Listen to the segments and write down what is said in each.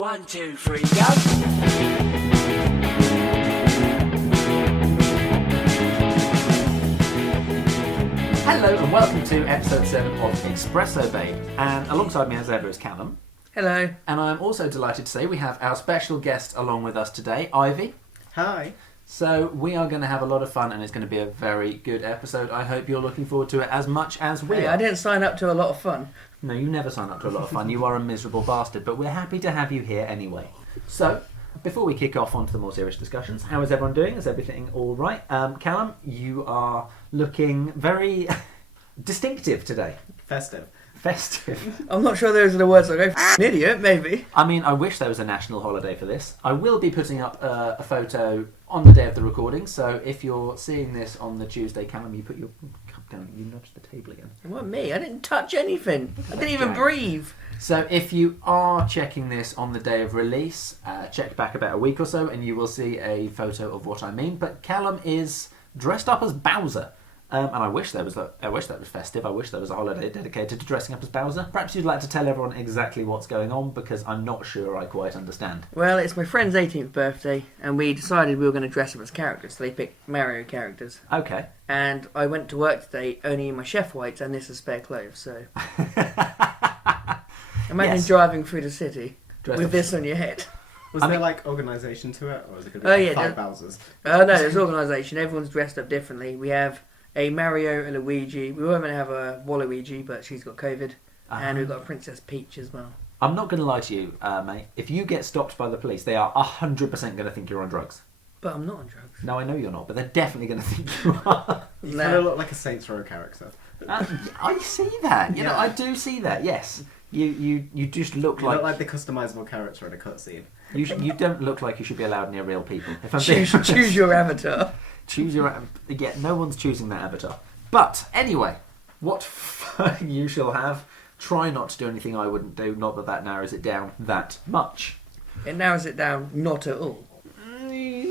1, 2, 3, go! Hello and welcome to episode 7 of Espresso Babe. And alongside me as ever is Callum. Hello. And I'm also delighted to say we have our special guest along with us today, Ivy. Hi. So we are going to have a lot of fun and it's going to be a very good episode. I hope you're looking forward to it as much as we Hey, are. I didn't sign up to a lot of fun. No, you never sign up to a lot of fun. You are a miserable bastard, but we're happy to have you here anyway. So, before we kick off onto the more serious discussions, how is everyone doing? Is everything all right? Callum, you are looking very distinctive today. Festive. I'm not sure those are the words I go, an idiot, maybe. I mean, I wish there was a national holiday for this. I will be putting up a photo on the day of the recording, so if you're seeing this on the Tuesday, Callum, you put your cup down, you nudge the table again. What, me? I didn't touch anything. I didn't even breathe. So if you are checking this on the day of release, check back about a week or so and you will see a photo of what I mean. But Callum is dressed up as Bowser. And I wish that was festive. I wish there was a holiday dedicated to dressing up as Bowser. Perhaps you'd like to tell everyone exactly what's going on, because I'm not sure I quite understand. Well, it's my friend's 18th birthday, and we decided we were going to dress up as characters, so they picked Mario characters. Okay. And I went to work today only in my chef whites, and this is spare clothes, so... Imagine Yes. driving through the city Dressed with up. this on your head. Was there like organisation to it, or was it going to Oh, be yeah, five there- Bowsers? Oh no, there's organisation. Everyone's dressed up differently. We have a Mario and a Luigi. We were going to have a Waluigi, but she's got COVID. And we've got a Princess Peach as well. I'm not going to lie to you, mate. If you get stopped by the police, they are 100% going to think you're on drugs. But I'm not on drugs. No, I know you're not, but they're definitely going to think you are. You Nah. kind of look like a Saints Row character. I see that. You know, I do see that. Yes, you just look You like look like the customisable character in a cutscene. you don't look like you should be allowed near real people. If I'm being honest. Choose your avatar. Choose your yeah. No one's choosing that avatar. But anyway, what fun you shall have. Try not to do anything I wouldn't do. Not that that narrows it down that much. It narrows it down not at all. Okay,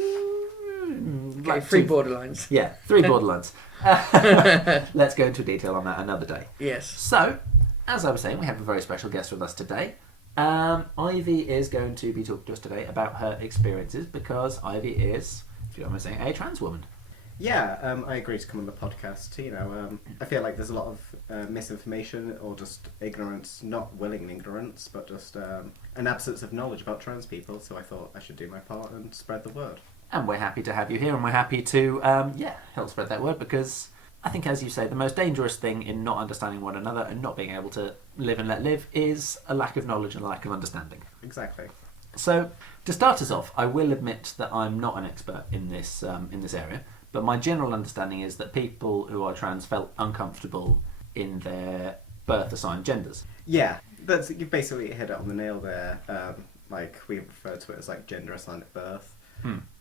Like 3 two- borderlines. Yeah, 3 borderlands. Let's go into detail on that another day. Yes. So, as I was saying, we have a very special guest with us today. Ivy is going to be talking to us today about her experiences, because Ivy is, if you don't mind saying, a trans woman. Yeah, I agree to come on the podcast. You know, I feel like there's a lot of misinformation or just ignorance, not willing ignorance, but just an absence of knowledge about trans people. So I thought I should do my part and spread the word. And we're happy to have you here, and we're happy to help spread that word, because I think, as you say, the most dangerous thing in not understanding one another and not being able to live and let live is a lack of knowledge and a lack of understanding. Exactly. So, to start us off, I will admit that I'm not an expert in this area, but my general understanding is that people who are trans felt uncomfortable in their birth-assigned genders. Yeah, you've basically hit it on the nail there. Like we refer to it as like gender assigned at birth.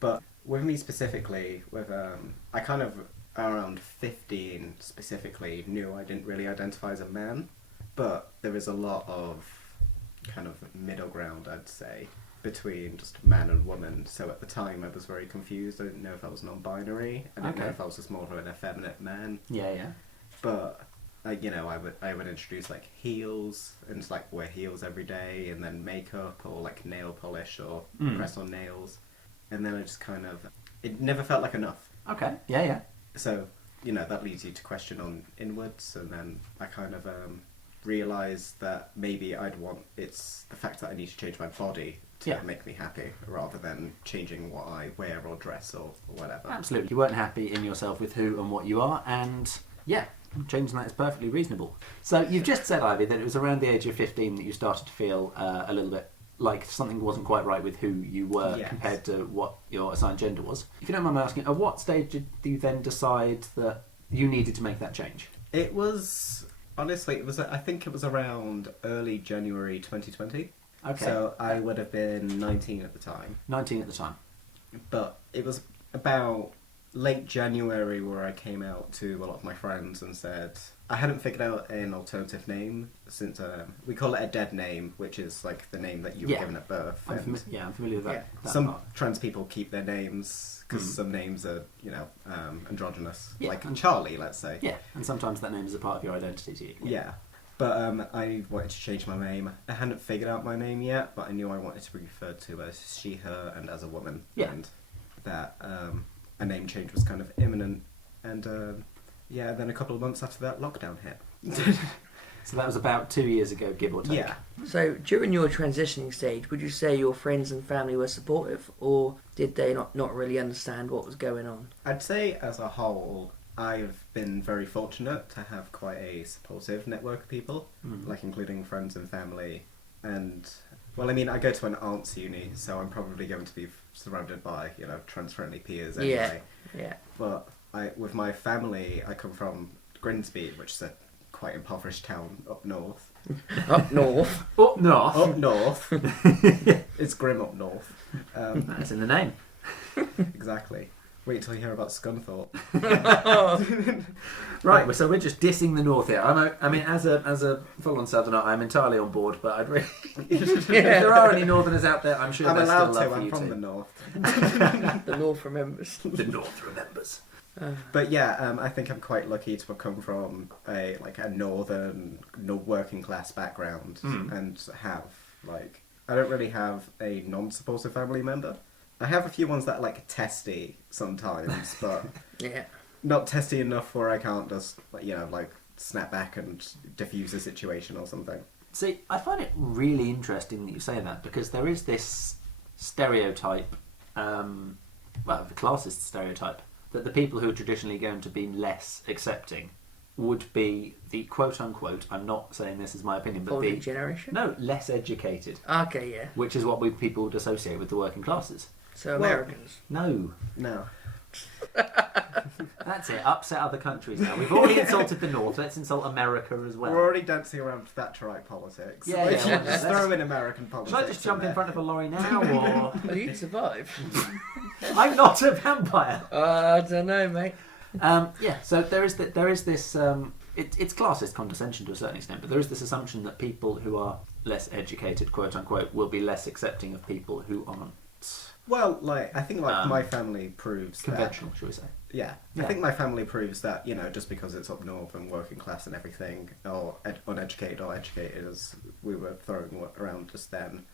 But with me specifically, I kind of around 15 specifically knew I didn't really identify as a man, but there is a lot of kind of middle ground, I'd say, between just man and woman. So at the time I was very confused. I didn't know if I was non-binary. I didn't know if I was just more of an effeminate man. Yeah. But you know, I would introduce like heels and like wear heels every day, and then makeup or like nail polish or press on nails, and then I just kind of, it never felt like enough. Okay. Yeah. So you know, that leads you to question on inwards, and then I kind of realised that maybe it's the fact that I need to change my body to make me happy, rather than changing what I wear or dress or whatever. Absolutely. You weren't happy in yourself with who and what you are, and yeah, changing that is perfectly reasonable. So you've just said, Ivy, that it was around the age of 15 that you started to feel a little bit like something wasn't quite right with who you were compared to what your assigned gender was. If you don't mind me asking, at what stage did you then decide that you needed to make that change? It was, honestly, I think it was around early January 2020. Okay. So I would have been 19 at the time. 19 at the time. But it was about late January where I came out to a lot of my friends and said I hadn't figured out an alternative name since we call it a dead name, which is like the name that you were given at birth. I'm familiar with that. that Some part. trans people keep their names because some names are, you know, androgynous, Yeah. like Charlie, let's say. Yeah, and sometimes that name is a part of your identity to you. Yeah. But I wanted to change my name. I hadn't figured out my name yet, but I knew I wanted to be referred to as she, her, and as a woman. Yeah. And that a name change was kind of imminent. And then a couple of months after that, lockdown hit. So that was about 2 years ago, give or take. Yeah. So during your transitioning stage, would you say your friends and family were supportive, or did they not really understand what was going on? I'd say as a whole, I've been very fortunate to have quite a supportive network of people, like including friends and family. And, well, I mean, I go to an arts uni, so I'm probably going to be surrounded by, trans-friendly peers anyway. Yeah. But with my family, I come from Grimsby, which is a quite impoverished town up north. Up north. Up north. Up north. It's grim up north. That's in the name. Exactly. Wait till you hear about Scunthorpe. Right, so we're just dissing the north here. I mean, as a full-on southerner, I'm entirely on board. But I'd really, if there are any northerners out there, I'm sure I'm there's allowed still love to. for I'm you from too. the north. The north remembers. The north remembers. But yeah, I think I'm quite lucky to have come from a northern, working class background and have I don't really have a non-supportive family member. I have a few ones that are testy sometimes, but Yeah. not testy enough where I can't just snap back and diffuse a situation or something. See, I find it really interesting that you say that, because there is this stereotype, the classist stereotype, that the people who are traditionally going to be less accepting would be the quote-unquote, I'm not saying this is my opinion, but Older the... generation? No, less educated, Okay, yeah. which is what people would associate with the working classes. So Americans. No. No. That's it, upset other countries now. We've already insulted the North, let's insult America as well. We're already dancing around Thatcherite politics. Yeah, Just let's- throw in American politics. Should I just jump in there. front of a lorry now, or... Well, you'd survive. I'm not a vampire! I don't know, mate. So there is this. It's classist condescension to a certain extent, but there is this assumption that people who are less educated, quote unquote, will be less accepting of people who aren't Well, I think my family proves conventional, shall we say? Yeah. I think my family proves that, just because it's up north and working class and everything, or uneducated or educated as we were throwing around just then,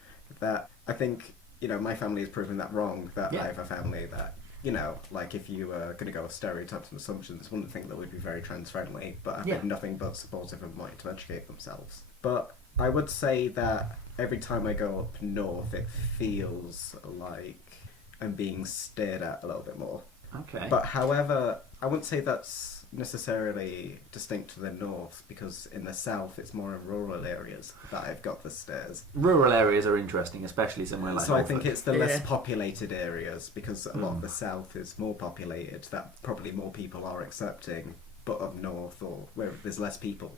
that I think, my family has proven that wrong, that I have a family that, if you were going to go with stereotypes and assumptions, wouldn't think that we'd be very trans-friendly, but have been nothing but supportive and wanting to educate themselves. But I would say that every time I go up north, it feels like I'm being stared at a little bit more. Okay. But however, I wouldn't say that's necessarily distinct to the north, because in the south it's more in rural areas that I've got the stares. Rural areas are interesting, especially somewhere like So Norfolk. I think it's the less populated areas, because a lot of the south is more populated, that probably more people are accepting, but up north or where there's less people.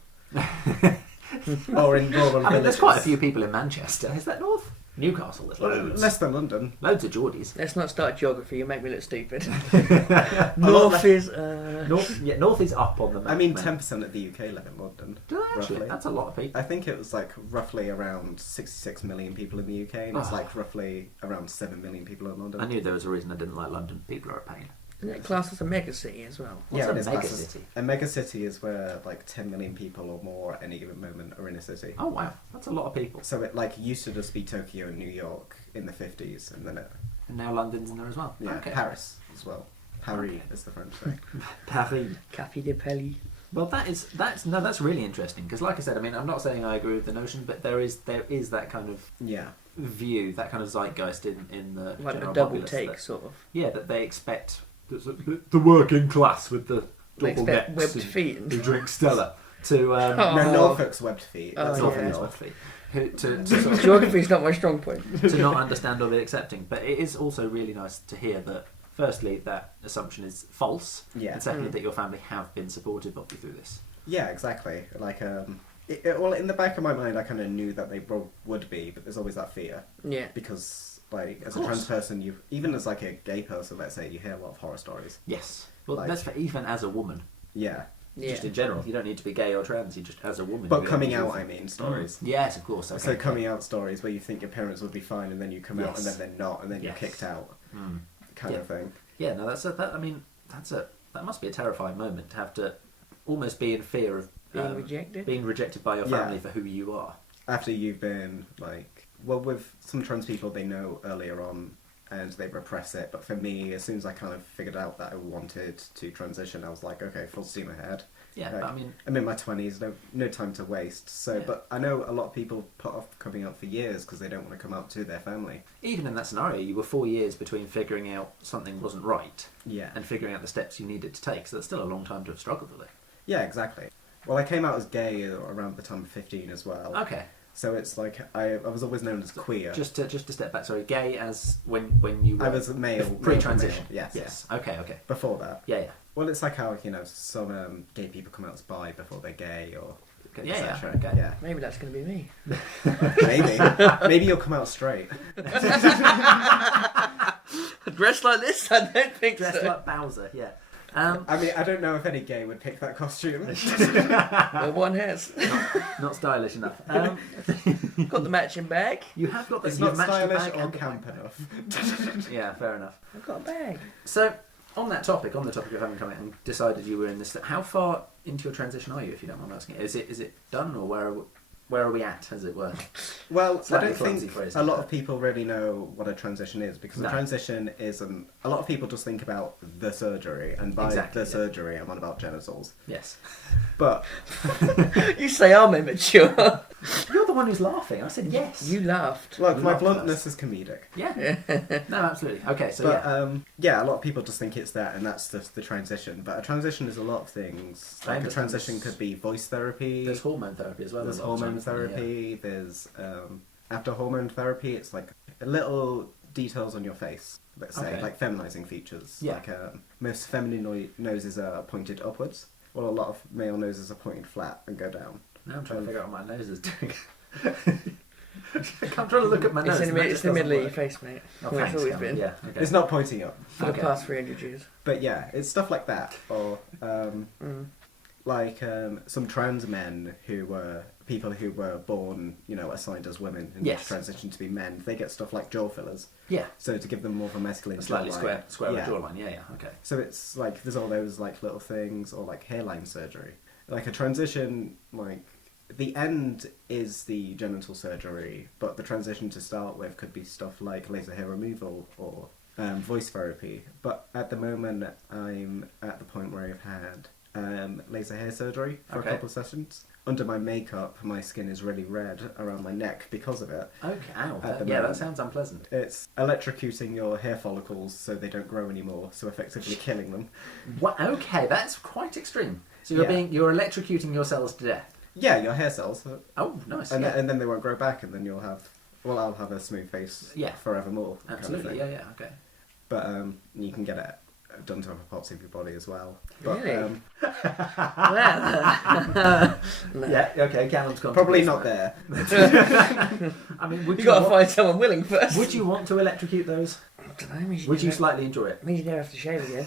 Or in rural villages. there's quite a few people in Manchester. Is that north? Newcastle, there's loads. Less than London. Loads of Geordies. Let's not start geography, you make me look stupid. North is... North is up on the map. I mean, mate. 10% of the UK live in London. Do they actually? Roughly. That's a lot of people. I think it was roughly around 66 million people in the UK, and it's roughly around 7 million people in London. I knew there was a reason I didn't like London. People are a pain. Isn't it classed as a mega city as well? What's Yeah, a it is mega classed as- city? A mega city is where 10 million people or more at any given moment are in a city. Oh wow, that's a lot of people. So it used to just be Tokyo and New York in the 50s, and then And now London's in there as well. Okay. Paris as well. Paris, as the French say. Paris. Café de Pelly. Well, that's really interesting, because, like I said, I'm not saying I agree with the notion, but there is that kind of Yeah. view, that kind of zeitgeist in the Like general a double populace take, that, sort of. yeah, that they expect the working class with the They double expect necks webbed feet and... who drink Stella to No, Norfolk's webbed feet. Oh, That's Norfolk yeah. is webbed feet, to sort of Geography's not my strong point. to not understand or be accepting. But it is also really nice to hear that, firstly, that assumption is false, Yeah. and secondly, that your family have been supportive of you through this. Yeah, exactly. Well, in the back of my mind, I kind of knew that they would be, but there's always that fear. Yeah. Because, as a trans person, even as a gay person, let's say, you hear a lot of horror stories. Yes. Well, Like- that's for even as a woman. Yeah. Yeah. Just in general, you don't need to be gay or trans. You just as a woman. But you coming don't out, need I mean, stories. Yes, of course. Okay. So coming out stories where you think your parents would be fine, and then you come out, and Yes. then they're not, and then Yes. you're kicked out, Mm. kind Yeah. of thing. Yeah. No, that must be a terrifying moment to have to almost be in fear of Being rejected by your Yeah. family for who you are. After you've been like, well, with some trans people, they know earlier on and they repress it. But for me, as soon as I kind of figured out that I wanted to transition, I was like, okay, full steam ahead. Yeah, Like, but I mean, I'm in my 20s, no time to waste. So, Yeah. but I know a lot of people put off coming out for years because they don't want to come out to their family. even in that scenario, you were 4 years between figuring out something wasn't right Yeah. and figuring out the steps you needed to take. So that's still a long time to have struggled with it. Yeah, exactly. Well, I came out as gay around the time of 15 as well. Okay. So it's like I was always known as queer. Just to step back, sorry, gay as when you were I was male. pre-transition. Male, yes. Yes. Okay. Before that. Yeah. Well, it's like how, some gay people come out as bi before they're gay or... Okay. Yeah. etc. Okay. Yeah. Maybe that's going to be me. Maybe. Maybe you'll come out straight. Dressed like this? I don't think Dressed so. like Bowser. Yeah. I mean, I don't know if any gay would pick that costume. Well, one has. Not stylish enough. Got the matching bag. You have got this. It's you've not matched the stylish bag or and the camp bag. enough. Yeah, fair enough. I've got a bag. So, on the topic of having come out and decided you were in this, how far into your transition are you, if you don't mind asking? Is it done, or where are we at, as it were? Well, I Slightly don't clumsy think phrase, a lot but- of people really know what a transition is because No. a transition isn't. A lot of people just think about the surgery, and by Exactly, the yeah. surgery, I'm on about genitals. Yes. But You say I'm immature. You're the one who's laughing. I said yes. You laughed. look, my Not bluntness is comedic. Yeah. No, absolutely. Okay, so But yeah. yeah, a lot of people just think it's that, and that's the transition. But a transition is a lot of things. I Like a understand transition this- could be voice therapy. There's hormone therapy as well. There's a lot of hormone times, therapy. There's after hormone therapy, it's like little details on your face. Let's say Okay. like feminizing features. Yeah. Like most feminine noses are pointed upwards, while a lot of male noses are pointed flat and go down. Now I'm trying to figure out what my nose is doing. I'm trying to look at my nose. It's in, and that it's just in the doesn't middle of your work. face, mate. Oh, Well, thanks, it's always Cameron. been. Yeah. Okay. It's not pointing up. For Okay. the past 300 years. But yeah, it's stuff like that, or Mm. like some trans men who were people who were born, assigned as women and Yes. transitioned to be men. They get stuff like jaw fillers, Yeah. so to give them more of a masculine A slightly jawline. square Yeah. jawline. Yeah. Okay. So it's like there's all those like little things, or like hairline surgery. Like a transition, like the end is the genital surgery, but the transition to start with could be stuff like laser hair removal or voice therapy. But at the moment, I'm at the point where I've had laser hair surgery for Okay. a couple of sessions. Under my makeup, my skin is really red around my neck because of it. Okay. Ow. At the Yeah, that moment. sounds unpleasant. It's electrocuting your hair follicles so they don't grow anymore, so effectively killing them. What? Okay, that's quite extreme. So Yeah. you're electrocuting your cells to death. Yeah, your hair cells. Oh, nice. And, yeah. and then they won't grow back, and then you'll have... Well, I'll have a smooth face Yeah. forevermore. kind of Absolutely. thing. Yeah. Okay. But you can get it done to a parts of your body as well. But, Really? No. Yeah. Okay. Callum's gone. probably to not this there. one. I mean, would You you, got to want, find someone willing first. would you want to electrocute those? I don't know, means Would you never, slightly enjoy it? means you never have to shave again.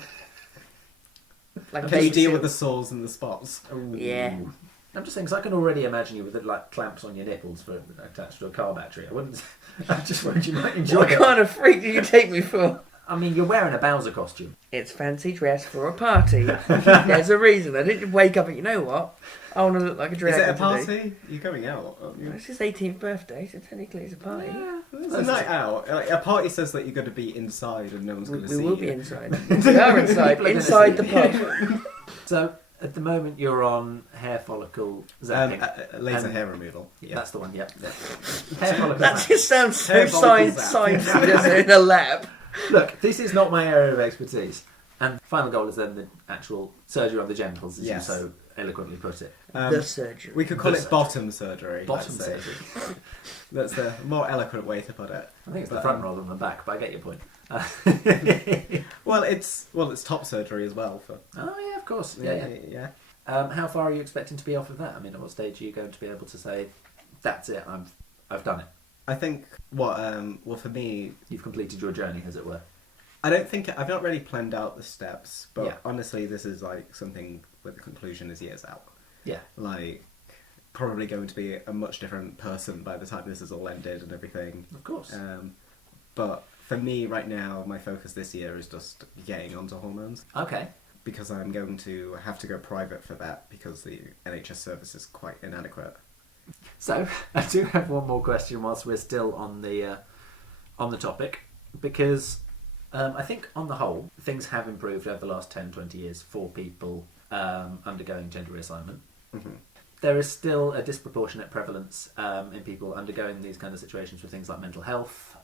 Like Can you David deal Seal. with the sores and the spots? Yeah. Ooh. I'm just saying, because I can already imagine you with like clamps on your nipples for attached to a car battery. I wouldn't. I just worried you might enjoy What it. kind of freak did you take me for? I mean, you're wearing a Bowser costume. It's fancy dress for a party. There's a reason. I didn't wake up and you know what? I want to look like a Is dragon it a today. party? You're going out, aren't you? It's his 18th birthday, so technically it's a party. It's a night out. Like, a party says that you're going to be inside and no one's We, going to we see will you. be inside. We are inside. People are gonna Inside the see pub. So at the moment, you're on hair follicle zapping. Laser And- hair removal. Yeah. That's the one. Yep. Hair follicle That zapping. just sounds so Hair follicle science zap. just in a lab. Look, this is not my area of expertise. And final goal is then the actual surgery on the genitals, as Yes. you so eloquently put it. The surgery. We could call The it surgery. bottom surgery. Bottom let's say. surgery. That's the more eloquent way to put it. I think it's the But, front rather than the back, but I get your point. Well, it's top surgery as well. For Oh yeah, of course. Yeah. yeah. How far are you expecting to be off of that? I mean, at what stage are you going to be able to say, "That's it, I've done it. I think well for me, You've completed your journey, as it were." I don't think I've not really planned out the steps, but Yeah. honestly, this is like something where the conclusion is years out. Yeah. Like probably going to be a much different person by the time this is all ended and everything. Of course. But for me right now, my focus this year is just getting onto hormones. Okay. because I'm going to have to go private for that because the NHS service is quite inadequate. So I do have one more question whilst we're still on the topic, because I think on the whole things have improved over the last 10-20 years for people undergoing gender reassignment. Mm-hmm. There is still a disproportionate prevalence in people undergoing these kind of situations with things like mental health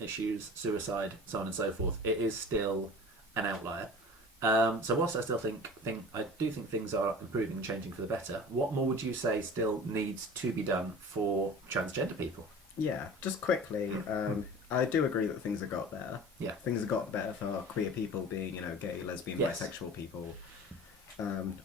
issues, suicide, so on and so forth. It is still an outlier. So whilst I still think I do think things are improving and changing for the better, what more would you say still needs to be done for transgender people? Yeah, just quickly, I do agree that things have got better. Yeah. Things have got better for queer people being, gay, lesbian, Yes. bisexual people,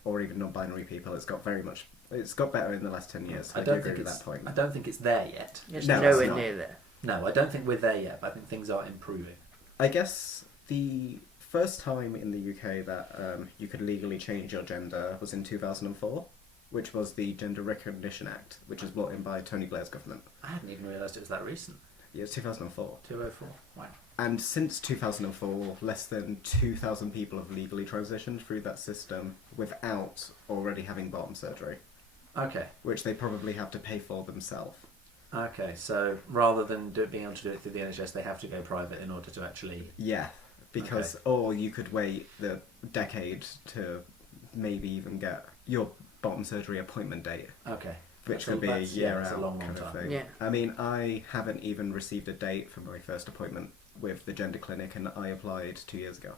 or even non-binary people. It's got better in the last 10 years. I do agree with that point. I don't think it's there yet. It's No, nowhere it's not. near there. No, I don't think we're there yet, but I think things are improving. I guess the first time in the UK that you could legally change your gender was in 2004, which was the Gender Recognition Act, which was brought in by Tony Blair's government. I hadn't even realised it was that recent. Yeah, it's 2004. 204. Wow. And since 2004, less than 2,000 people have legally transitioned through that system without already having bottom surgery, Okay. which they probably have to pay for themselves. Okay, so rather than being able to do it through the NHS, they have to go private in order to actually... Yeah, because, or you could wait the decade to maybe even get your bottom surgery appointment date. Okay. Which So could be a that's- year that's out a long, kind long of time. thing. Yeah. I mean, I haven't even received a date for my first appointment with the gender clinic, and I applied 2 years ago.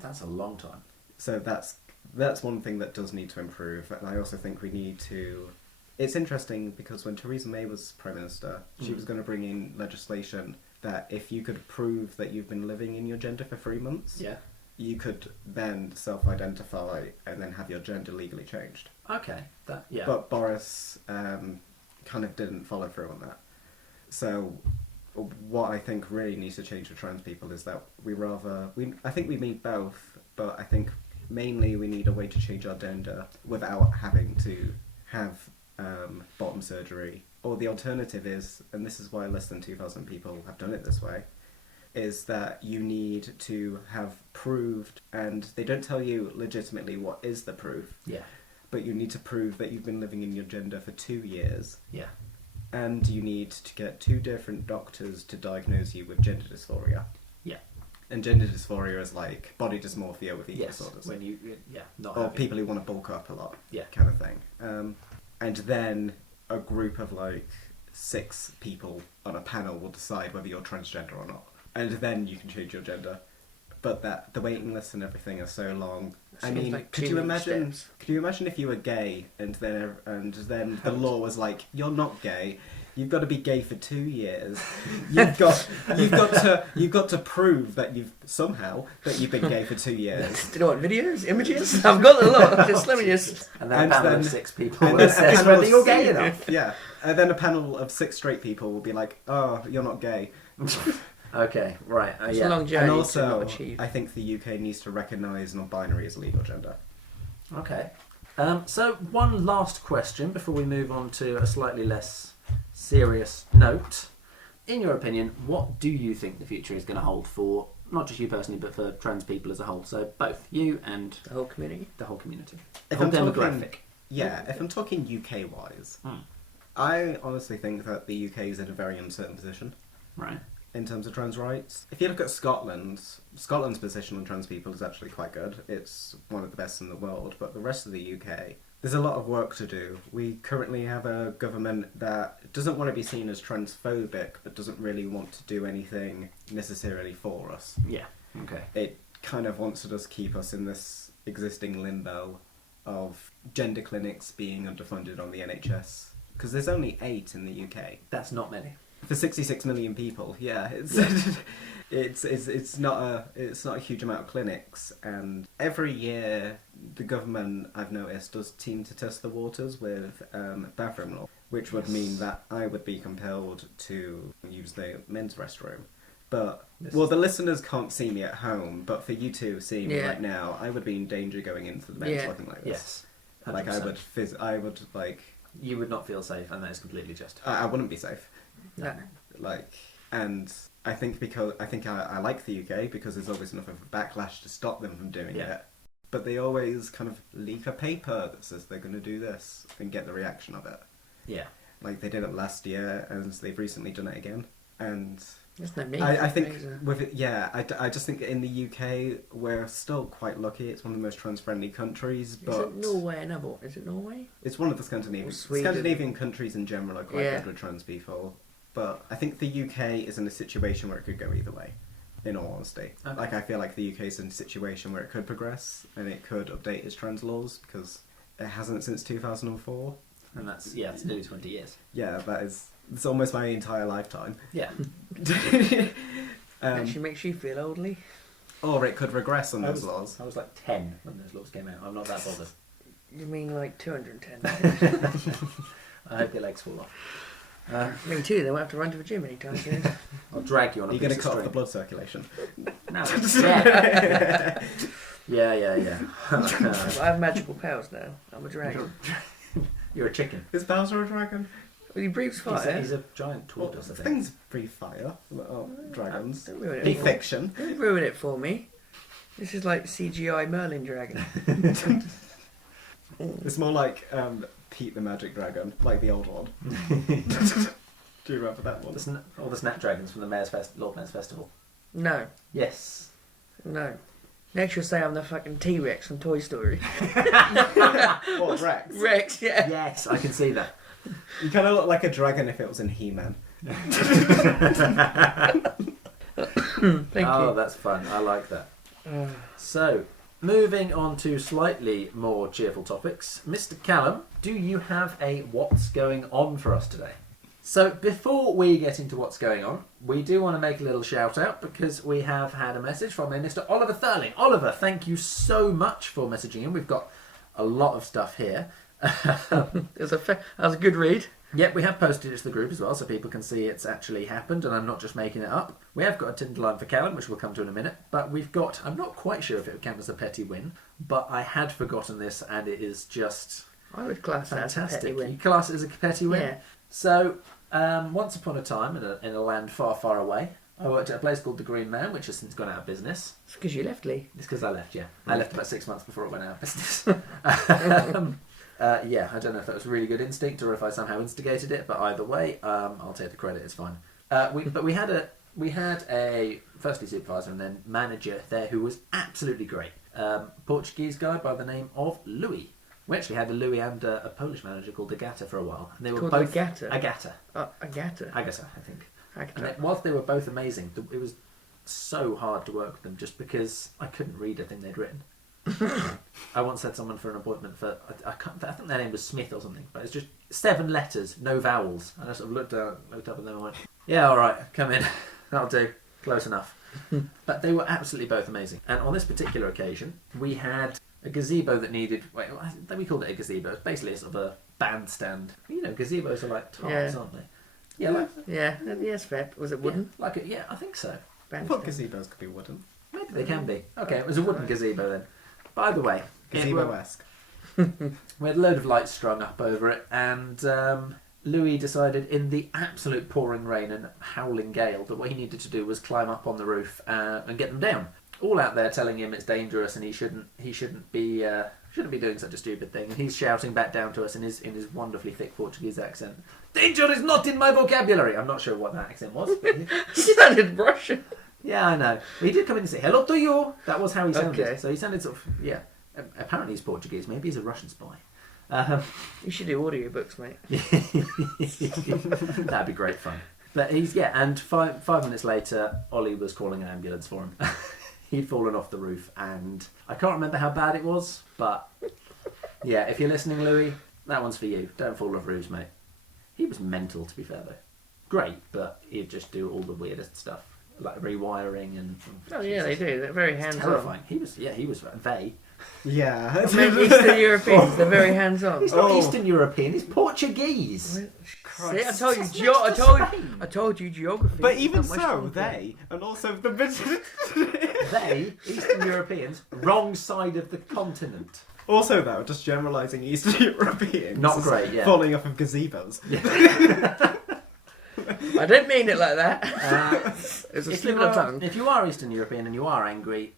That's a long time. So that's one thing that does need to improve, and I also think we need to... It's interesting because when Theresa May was Prime Minister, she was going to bring in legislation that if you could prove that you've been living in your gender for 3 months, Yeah. you could then self-identify and then have your gender legally changed. Okay. Yeah. But Boris kind of didn't follow through on that. So what I think really needs to change for trans people is that I think we need both, but I think mainly we need a way to change our gender without having to have bottom surgery. Or the alternative is, and this is why less than 2,000 people have done it this way, is that you need to have proved, and they don't tell you legitimately what is the proof, Yeah. but you need to prove that you've been living in your gender for 2 years, Yeah. and you need to get 2 different doctors to diagnose you with gender dysphoria. Yeah. And gender dysphoria is like body dysmorphia with eating Yes. disorders. When you... Yeah. Not Or having- people who want to bulk up a lot, Yeah. kind of thing. And then a group of like 6 people on a panel will decide whether you're transgender or not. And then you can change your gender. But the waiting lists and everything are so long. I Seems mean, like could too you many imagine? steps. Could you imagine if you were gay and then the law was like, you're not gay. You've got to be gay for 2 years. You've got to prove that you've been gay for 2 years. Do you know what? Videos? Images? I've got a lot. Just let me just... And then And a panel then- of 6 people and will then a say panel whether of you're gay 6 enough. Yeah, and then a panel of 6 straight people will be like, "Oh, you're not gay." Okay, right. It's Yeah. a long journey And to also, not achieve. I think the UK needs to recognise non-binary as a legal gender. Okay. So one last question before we move on to a slightly less serious note. In your opinion, what do you think the future is going to hold for not just you personally, but for trans people as a whole? So both you and The whole community. the whole community, If whole I'm talking- demographic. if I'm talking UK-wise, Hmm. I honestly think that the UK is in a very uncertain position Right. in terms of trans rights. If you look at Scotland's position on trans people is actually quite good. It's one of the best in the world, but the rest of the UK, there's a lot of work to do. We currently have a government that doesn't want to be seen as transphobic, but doesn't really want to do anything necessarily for us. Yeah. Okay. It kind of wants to just keep us in this existing limbo of gender clinics being underfunded on the NHS. Because there's only 8 in the UK. That's not many. For 66 million people, yeah, it's not a huge amount of clinics, and every year the government, I've noticed, does seem to test the waters with bathroom law, which would mean that I would be compelled to use the men's restroom. But well, the listeners can't see me at home, but for you two seeing me right now, I would be in danger going into the men's looking like this. Yes. Like 100%. I would like. You would not feel safe, and that is completely just. I wouldn't be safe. No. Like, and I think I like the UK because there's always enough of a backlash to stop them from doing Yeah. it. but they always kind of leak a paper that says they're going to do this and get the reaction of it. Yeah. Like they did it last year, and they've recently done it again. And That's not me. I think with it, yeah, I just think in the UK we're still quite lucky. It's one of the most trans-friendly countries, but Is it Norway? Another one? Is it Norway? it's one of the Scandinavian Sweden. Scandinavian countries in general are quite Yeah. good with trans people. But I think the UK is in a situation where it could go either way. In all honesty, Okay. like I feel like the UK is in a situation where it could progress and it could update its trans laws because it hasn't since 2004. And that's it's nearly 20 years. Yeah, it's almost my entire lifetime. Yeah. Actually makes you feel oldly. Or it could regress on those laws. I was like 10 when those laws came out. I'm not that bothered. You mean like 210? I hope your legs fall off. Me too. They won't have to run to the gym anytime soon. I'll drag you on Are a you piece going to of cut off string. the blood circulation? No. Yeah. Yeah. I have magical powers now. I'm a dragon. You're a chicken. Is Bowser a dragon? Well, he breathes fire. He's a giant tortoise, I think. Things breathe fire. Oh, dragons. Don't ruin Be it. fiction. Don't ruin it for me. This is like CGI Merlin dragon. It's more like Pete the Magic Dragon, like the old one. Do you remember that one? All the snapdragons from the Lord Mayor's Festival. No, Yes. no. Next you'll say I'm the fucking T-Rex from Toy Story. What, Rex? Rex, yeah. Yes, I can see that. You kind of look like a dragon if it was in He-Man. Thank you. That's fun. I like that. Uh, So, moving on to slightly more cheerful topics. Mr. Callum, do you have a what's going on for us today? So, before we get into what's going on, we do want to make a little shout out because we have had a message from a Mr. Oliver Thurling. Oliver, thank you so much for messaging in. We've got a lot of stuff here. that was a good read. Yep, we have posted it to the group as well so people can see it's actually happened and I'm not just making it up. We have got a Tinder line for Callum, which we'll come to in a minute, but we've got, I'm not quite sure if it would count as a petty win, but I had forgotten this and it is just I would class that as a petty fantastic. win. You class it as a petty win? Yeah. So, once upon a time in a land far, far away, I worked at a place called The Green Man, which has since gone out of business. It's because you left, Lee. It's because I left, yeah. I left about 6 months before it went out of business. Yeah, I don't know if that was really good instinct or if I somehow instigated it, but either way, I'll take the credit. It's fine. But we had a firstly supervisor and then manager there who was absolutely great. Portuguese guy by the name of Louis. We actually had a Louis and a Polish manager called Agata for a while, and they were Called both Agata? Agata, Agata. I think. And Agata. whilst they were both amazing, it was so hard to work with them just because I couldn't read a thing they'd written. I once had someone for an appointment for I think their name was Smith or something, but it's just 7 letters, no vowels. And I sort of looked up at them and went, "Yeah, all right, come in, that'll do, close enough." But they were absolutely both amazing. And on this particular occasion, we had a gazebo that needed. We called it a gazebo. It's basically a sort of a bandstand. You know, gazebos are like tarts, Yeah. aren't they? Yeah, like, Yeah, yes, fair. Was it wooden? yeah, I think so. I thought gazebos could be wooden. Maybe they can be. Okay, it was a wooden gazebo then. By the way, Gazebo-esque. we had a load of lights strung up over it, and Louis decided in the absolute pouring rain and howling gale that what he needed to do was climb up on the roof and get them down. All out there telling him it's dangerous and he shouldn't be doing such a stupid thing. And he's shouting back down to us in his wonderfully thick Portuguese accent. "Danger is not in my vocabulary." I'm not sure what that accent was. But He sounded Russian. yeah, I know. But he did come in and say hello to you. That was how he sounded. Okay. So he sounded sort of Apparently he's Portuguese. Maybe he's a Russian spy. You should do audiobooks, mate. That'd be great fun. But and 5 minutes later, Ollie was calling an ambulance for him. He'd fallen off the roof, and I can't remember how bad it was, but yeah, if you're listening, Louis, that one's for you. Don't fall off roofs, mate. He was mental, to be fair, though. Great, but he'd just do all the weirdest stuff, like rewiring and. Oh yeah, they do. They're very It's hands-on. terrifying. He was. They. Yeah. Eastern Europeans, they're very hands-on. He's not Oh. Eastern European. He's Portuguese. See, I told you, That's next to Spain. I told you geography. But is even not my so, strong point. they, and also the They, Eastern Europeans, wrong side of the continent. Also, though, just generalising Eastern Europeans. Not is great, yeah. Falling off of gazebos. I I didn't mean it like that. It's a If slip you, of the are, tongue. if you are Eastern European and you are angry,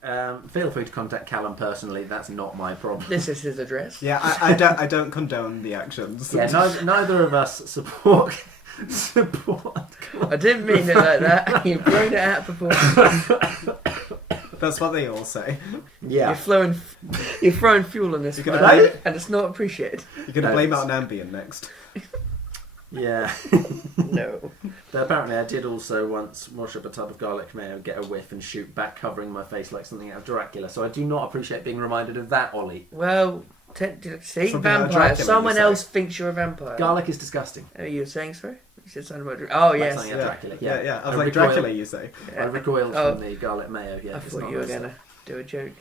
feel free to contact Callum personally. That's not my problem. This is his address. Yeah, I don't condone the actions. Yeah, neither of us support. I didn't mean it like that. You've blown it out of proportion. That's what they all say. Yeah. You're throwing fuel on this You're gonna fire, blame- and it's not appreciated. You're going to blame it on Ambien next. Yeah. No. But apparently I did also once wash up a tub of garlic mayo, get a whiff and shoot back, covering my face like something out of Dracula. So I do not appreciate being reminded of that, Ollie. Well, see, Something vampire. Dracula, Someone you say. else thinks you're a vampire. Garlic is disgusting. Oh, you were saying so? You said something about Oh, Like yes. something out of Dracula. Yeah. I was like, recoiled- Dracula, you say. I recoiled Oh. from the garlic mayo. Yeah, I it's thought not you were nice going to stuff. do a joke.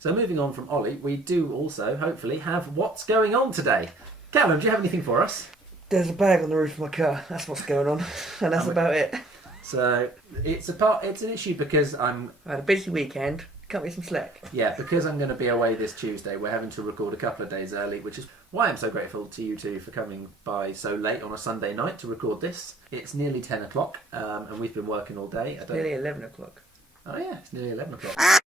So moving on from Ollie, we do also, hopefully, have What's Going On today. Callum, do you have anything for us? There's a bag on the roof of my car. That's what's going on. And that's about it. So it's an issue because I had a busy weekend. Cut me some slack. because I'm going to be away this Tuesday. We're having to record a couple of days early, which is why I'm so grateful to you two for coming by so late on a Sunday night to record this. It's nearly 10 o'clock, and we've been working all day. It's nearly 11 o'clock. Oh yeah, it's nearly 11 o'clock.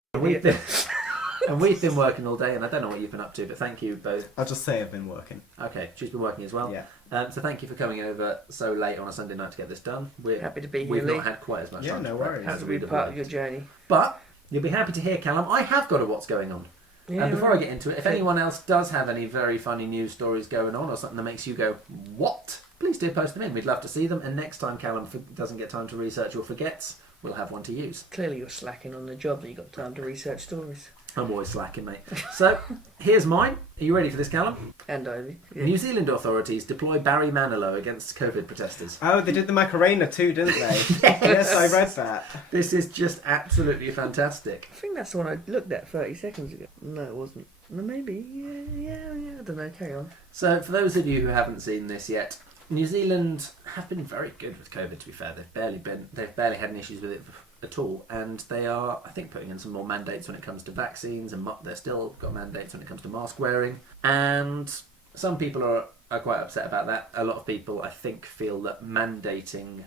And we've been working all day, and I don't know what you've been up to, but thank you both. I'll just say I've been working. Okay, she's been working as well. Yeah. So thank you for coming over so late on a Sunday night to get this done. We're Happy to be here, We've Lee. not had quite as much Yeah, time. no to worries. Happy as to we'd be have part of liked. your journey. But you'll be happy to hear, Callum, I have got a What's Going On. Yeah, And before right. I get into it, if anyone else does have any very funny news stories going on or something that makes you go, what? Please do post them in. We'd love to see them. And next time Callum doesn't get time to research or forgets, we'll have one to use. Clearly you're slacking on the job that you got time to research stories. I'm always slacking, mate. So, here's mine. Are you ready for this, Callum? And Ivy. Yeah. New Zealand authorities deploy Barry Manilow against COVID protesters. Oh, they did the Macarena too, didn't they? Yes, I read that. This is just absolutely fantastic. I think that's the one I looked at 30 seconds ago. No, it wasn't. No, maybe. Yeah. I don't know. Carry on. So, for those of you who haven't seen this yet, New Zealand have been very good with COVID. To be fair, they've barely had any issues with it at all, and they are, I think, putting in some more mandates when it comes to vaccines, and they're still got mandates when it comes to mask wearing. And some people are quite upset about that. A lot of people, I think, feel that mandating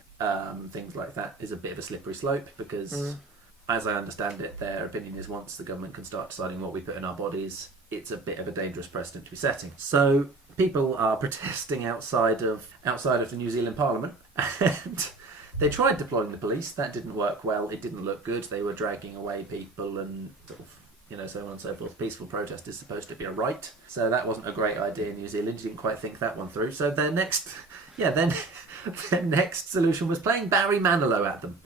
things like that is a bit of a slippery slope because, as I understand it, their opinion is once the government can start deciding what we put in our bodies, it's a bit of a dangerous precedent to be setting. So people are protesting outside of the New Zealand Parliament, and they tried deploying the police. That didn't work well. It didn't look good. They were dragging away people and sort of, so on and so forth. Peaceful protest is supposed to be a right, so that wasn't a great idea in New Zealand. You didn't quite think that one through. So their next solution was playing Barry Manilow at them.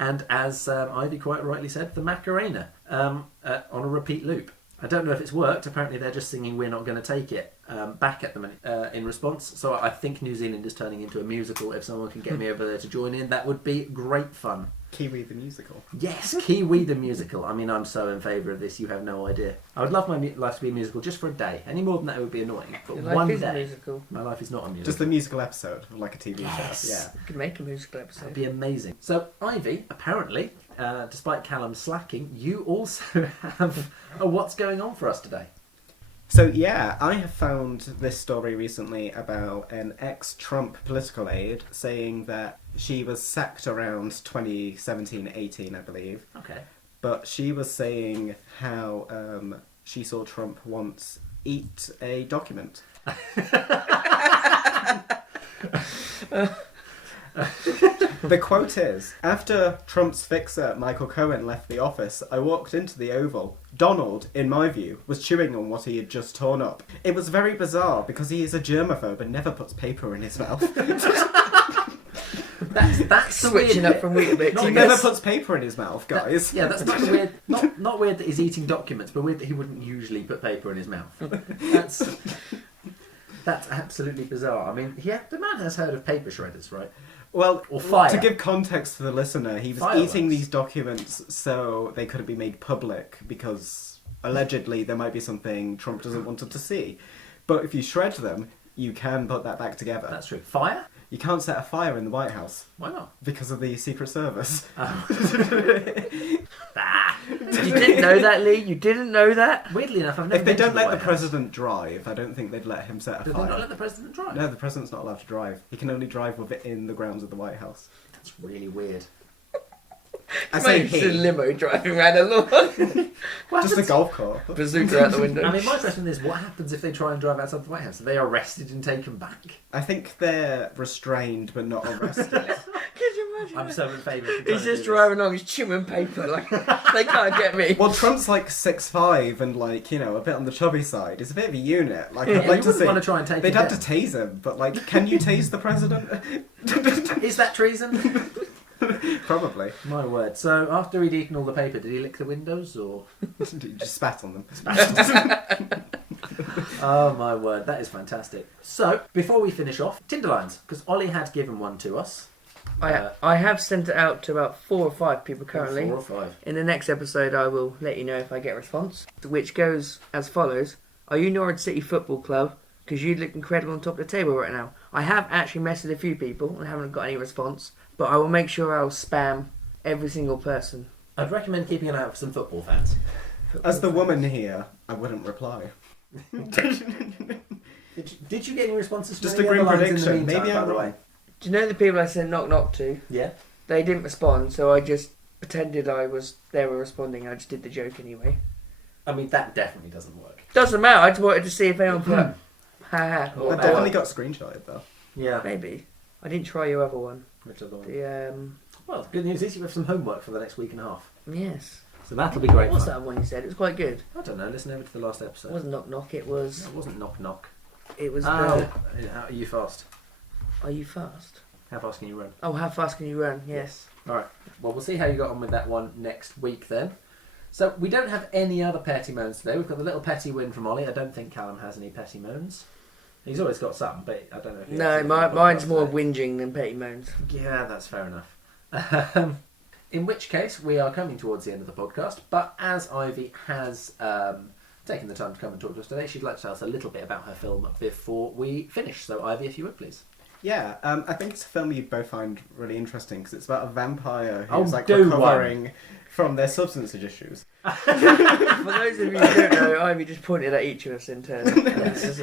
And as Ivy quite rightly said, the Macarena on a repeat loop. I don't know if it's worked. Apparently they're just singing "We're Not Going to Take It" back at them in response. So I think New Zealand is turning into a musical. If someone can get me over there to join in, that would be great fun. Kiwi the musical. Yes, Kiwi the musical. I mean, I'm so in favour of this, you have no idea. I would love my life to be a musical just for a day. Any more than that, it would be annoying. But Your one life is a day, musical. my life is not a musical. Just the musical episode, like a TV Yes. show. Yeah. You could make a musical That'd episode. be amazing. So, Ivy, apparently, despite Callum slacking, you also have a What's Going On for us today. So yeah, I have found this story recently about an ex-Trump political aide saying that she was sacked around 2017-18, I believe. Okay. But she was saying how she saw Trump once eat a document. The quote is, after Trump's fixer Michael Cohen left the office, I walked into the Oval. Donald, in my view, was chewing on what he had just torn up. It was very bizarre because he is a germaphobe and never puts paper in his mouth. That's Switching up from Weetabix. He never puts paper in his mouth, guys. That's not weird. Not weird that he's eating documents, but weird that he wouldn't usually put paper in his mouth. That's absolutely bizarre. I mean, the man has heard of paper shredders, right? Well, Or fire. to give context to the listener, he was Fireworks. eating these documents so they couldn't be made public because allegedly there might be something Trump doesn't want us to see. But if you shred them, you can put that back together. That's true. Fire? You can't set a fire in the White House Why not? because of the Secret Service. Ah. You didn't know that, Lee? You didn't know that? Weirdly enough, I've never If they been to don't let White the House. president drive, I don't think they'd let him set a Do they fire. not let the president drive? No, the president's not allowed to drive. He can only drive within the grounds of the White House. That's really weird. I say Just a he. limo driving around a lawn. What Just a happens- golf cart. Bazooka out the window. I mean, my question is, what happens if they try and drive outside the White House? Are they arrested and taken back? I think they're restrained but not arrested. Could you imagine? I'm that? so in favour of trying He's to do just this. driving along, he's chewing paper, like, they can't get me. Well, Trump's like 6'5" and like, you know, a bit on the chubby side. He's a bit of a unit. Like, Yeah, I'd like you to wouldn't see. want to try and take They'd him have down. to tase him, but like, can you tase the president? Is that treason? Probably. My word. So after he'd eaten all the paper, did he lick the windows or? He just spat on them. Oh my word, that is fantastic. So before we finish off, Tinderlines, because Ollie had given one to us. I have sent it out to about 4 or 5 people currently. 4 or 5. In the next episode, I will let you know if I get a response, which goes as follows. Are you Norwich City Football Club? Because you look incredible on top of the table right now. I have actually messaged a few people and haven't got any response, but I will make ssure I'll spam every single person. I'd recommend keeping an eye out for some football fans. As the woman here, I wouldn't reply. Did you get any responses? Just from a any green other lines in the prediction. meantime, Maybe by I'm the way? wrong. Do you know the people I sent knock knock to? Yeah. They didn't respond, so I just pretended they were responding. I just did the joke anyway. I mean, that definitely doesn't work. Doesn't matter. I just wanted to see if anyone put haha Or or I that definitely one. got screenshotted though. Yeah. maybe. I didn't try your other one. Which other one? The Well, the good news is you have some homework for the next week and a half. yes. So that'll be great What's fun. that one you said? It was quite good. I don't know, listen over to the last It episode. wasn't knock knock. It No, was. it wasn't knock knock. It was. Oh, are you fast? Are you fast? How fast can you run? Oh, how fast can you run? Yes. Alright, well we'll see how you got on with that one next week then. So we don't have any other petty moans today. We've got the little petty win from Ollie. I don't think Callum has any petty moans. He's always got some, but I don't know if he No, actually mine's podcast more today. whinging than petty moans. Yeah, that's fair enough. In which case, we are coming towards the end of the podcast, but as Ivy has taken the time to come and talk to us today, she'd like to tell us a little bit about her film before we finish. So Ivy, if you would, please. Yeah, I think it's a film you both find really interesting because it's about a vampire Oh, who's like do recovering from their substance issues. For those of you who don't know, Ivy just pointed at each of us in turn. This is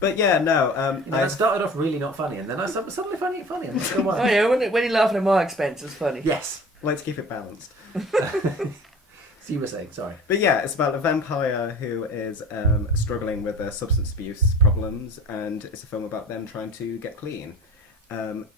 But yeah, no, You know, I started off really not funny, and then I suddenly find it funny. I'm not sure why. Oh yeah, when you're laughing at my expense, it's funny. Yes. let's keep it balanced. So you were saying, sorry. But yeah, it's about a vampire who is struggling with their substance abuse problems, and it's a film about them trying to get clean. I'm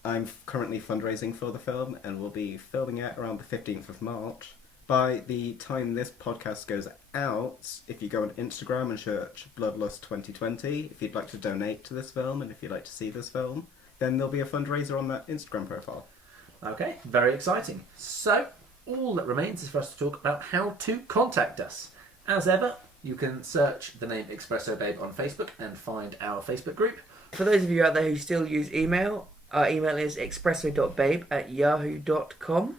currently fundraising for the film, and we'll be filming it around the 15th of March. By the time this podcast goes out, if you go on Instagram and search Bloodlust 2020, if you'd like to donate to this film and if you'd like to see this film, then there'll be a fundraiser on that Instagram profile. Okay, very exciting. So, all that remains is for us to talk about how to contact us. As ever, you can search the name Espresso Babe on Facebook and find our Facebook group. For those of you out there who still use email, our email is espresso.babe@yahoo.com.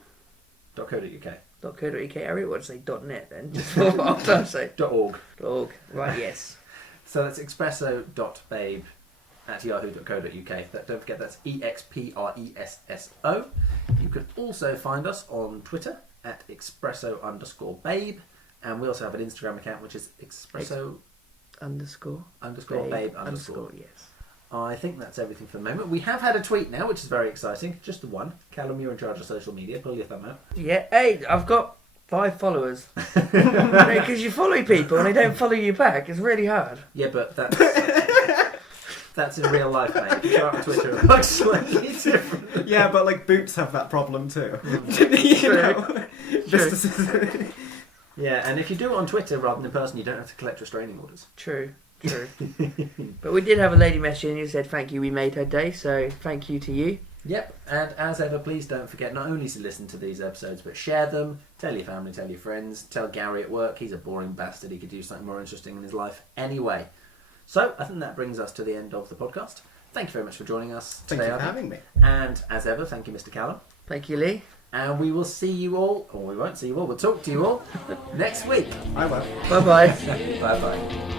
.co.uk. .co.uk. I really want to say .net then. Just for what I'm trying to say. .org. .org. Right, yes. So that's espresso.babe@yahoo.co.uk. Don't forget that's EXPRESSO. You can also find us on Twitter at @espresso_babe. And we also have an Instagram account which is espresso_babe_. Underscore. Yes. I think that's everything for the moment. We have had a tweet now, which is very exciting. Just the one. Callum, you're in charge of social media. Pull your thumb out. Yeah. Hey, I've got 5 followers. Because you follow people and they don't follow you back. It's really hard. Yeah, but that's that's in real life, mate. If you go out on Twitter, it looks slightly different. Yeah, but like boots have that problem too. True. This is- Yeah, and if you do it on Twitter rather than in person, you don't have to collect restraining orders. True. But we did have a lady message in who said thank you, we made her day, so thank you to you. Yep, and as ever, please don't forget not only to listen to these episodes, but share them, tell your family, tell your friends, tell Gary at work, he's a boring bastard, he could do something more interesting in his life anyway. So, I think that brings us to the end of the podcast. Thank you very much for joining us Thank today, you for Ivy. having me. And as ever, thank you, Mr. Callum. Thank you, Lee. And we will see you all, or we won't see you all, we'll talk to you all next week. I will. Bye-bye. Bye-bye.